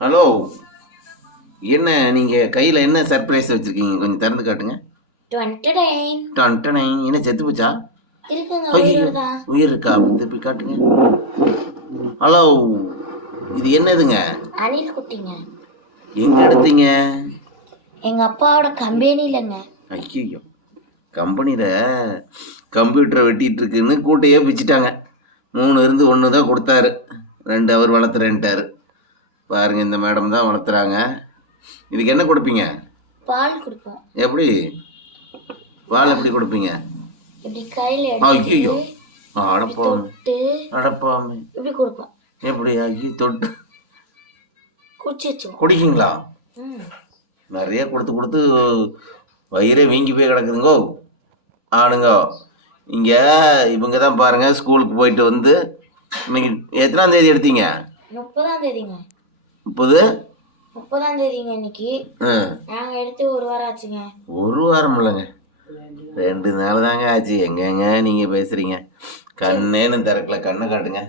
Hello, என்ன நீங்கள் கையில் என்ன சர்ப்ரைஸ் வச்சுருக்கீங்க? கொஞ்சம் திறந்து காட்டுங்க. டொன்டனை என்ன செத்து போச்சா? இருக்குங்க, ஐயோ, உயிர் இருக்கா? திருப்பி காட்டுங்க. ஹலோ, இது என்னதுங்க? அணில் குட்டிங்க. எங்க எடுத்தீங்க? எங்க அப்பாவோட கம்பெனிலங்க. ஐயோ, கம்பெனியில் கம்ப்யூட்டரை வெட்டிட்டு இருக்குன்னு கூட்டையே பிச்சுட்டாங்க. 3 இருந்து 1 தான் கொடுத்தாரு, 2 அவர் வளர்த்துறேன்ட்டாரு. பாருங்க, இந்த மேடம் தான் வளர்த்துறாங்க. இதுக்கு என்ன கொடுப்பீங்க? பால் கொடுப்போம். எப்படி பால் எப்படி கொடுப்பீங்க? இப்படி கையில் ஐயோ, தொட்டு அடப்பாமே இப்படி கொடுப்போம். எப்படி? ஐயோ, தொட்டு குடிச்சு குடிக்கீங்களா? நிறைய கொடுத்து கொடுத்து வயிறே வீங்கி போய் கிடக்குதுங்கோ ஆனுங்க. இங்கே இவங்க தான் பாருங்கள், ஸ்கூலுக்கு போயிட்டு வந்து இன்னைக்கு எத்தனாம் தேதி எடுத்தீங்க? 30ஆம் தேதிங்க. 30ஆம் தேதிங்க இன்னைக்கு. நாங்கள் எடுத்து 1 வாரம் ஆச்சுங்க. 1 வாரம் இல்லைங்க, 2 நாள் தாங்க ஆச்சு. எங்கங்க நீங்கள் பேசுகிறீங்க? கண்ணேன்னு திறக்கல. கண்ணை காட்டுங்க.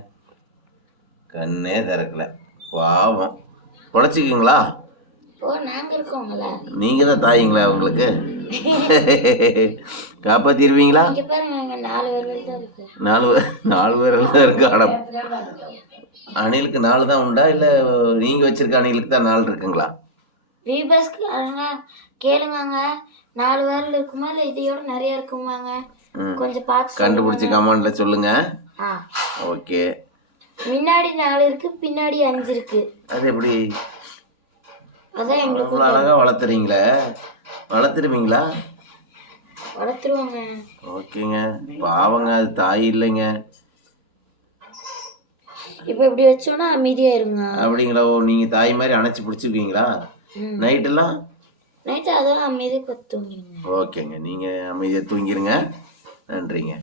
கண்ணே திறக்கல. பாவம். உழைச்சிக்கிங்களா? ஓ, நாங்கள் இருக்கோங்கள. நீங்கள் தான் தாயிங்களா அவங்களுக்கு? காப்பாற்றிடுவீங்களா? இங்கே பாருங்க, 4 விரல் தான் இருக்கு. 4 விரல் தான் இருக்கு. அட, அணிலுக்கு 4 தான் உண்டா, இல்லை நீங்கள் வச்சிருக்க அணிலுக்கு தான் 4 இருக்குங்களா? ரீபஸ்க்கு கேளுங்க, 4 விரல் இருக்குமா இல்லை இதையோட நிறைய இருக்குமாங்க? கொஞ்சம் பார்த்து கண்டுபிடிச்சி கமெண்ட்ல சொல்லுங்க. ஓகே. முன்னாடி 4 இருக்கு, பின்னாடி 5 இருக்கு. அது எப்படி? அதான் எங்களுக்கு அழகா வளர்த்துறீங்களே, வளர்த்துருவீங்களா? வளர்த்துருவாங்க. ஓகேங்க. பாவங்க, அது தாய் இல்லைங்க. இப்போ இப்படி வச்சோன்னா அமைதியா இருங்க. அப்படிங்களா? ஓ, நீங்க தாய் மாதிரி அணைச்சி பிடிச்சிருக்கீங்களா? நைட்டெல்லாம் நைட்டு அதான் அமைதியாக தூங்கிடுங்க. ஓகேங்க, நீங்க அமைதியாக தூங்கிருங்க. நன்றிங்க.